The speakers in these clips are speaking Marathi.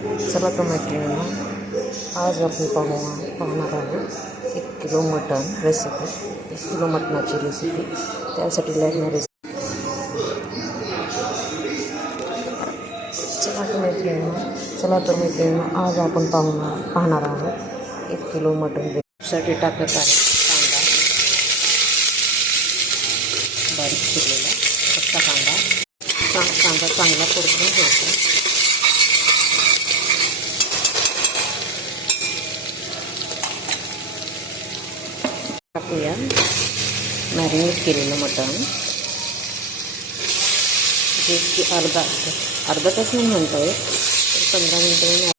चला तर मैत्रिणींनो, आज आपण पाहणार आहोत 1 किलो मटण रेसिपी. 1 किलो मटणाची रेसिपी. त्यासाठी लागणारे चला तर मैत्रिणींनो, आज आपण पाहणार आहोत 1 किलो मटण रेसिपीसाठी टाकत आहे कांदा, बारीक चिरलेला कच्चा कांदा चांगला परतून घ्यायचा. टाकूया मॅरिनेट केलेलं मटण, जे की अर्धा तास नाही म्हणता येत, तर 15 मिनिटं.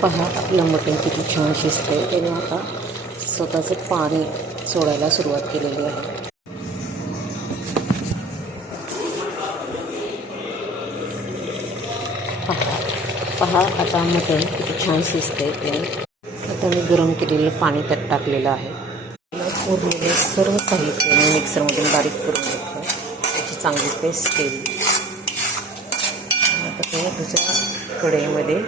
पहा, आपलं मटण किती छान शिजतंय. त्याने आता स्वतःचं पाणी सोडायला सुरुवात केलेली आहे. पहा आता मटण किती छान शिजतंय. त्याने आता मी गरम केलेलं पाणी त्यात टाकलेलं आहे. उरलेले सर्व साहित्य मी मिक्सरमधून बारीक करून घेतलं. त्याची चांगली पेस्ट केली. आता ते दुसऱ्या कढईमध्ये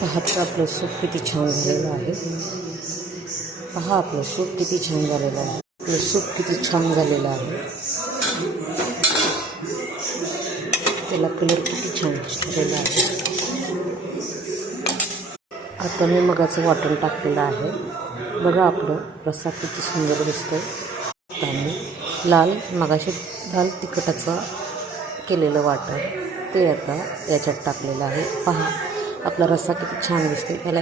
पहा आपलं सूप किती छान झालेलं आहे. पहा आपलं सूप किती छान झालेलं आहे. आपलं सूप किती छान झालेलं आहे. त्याला कलर किती छान झालेला आहे. आता मी मगाचं वाटण टाकलेलं आहे. बघा आपलं रस्सा किती सुंदर दिसतो. आता मी मगाशी लाल तिखटाचं केलेलं वाटण ते आता याच्यात टाकलेलं आहे. पहा आपला रस्सा किती छान दिसतो. त्याला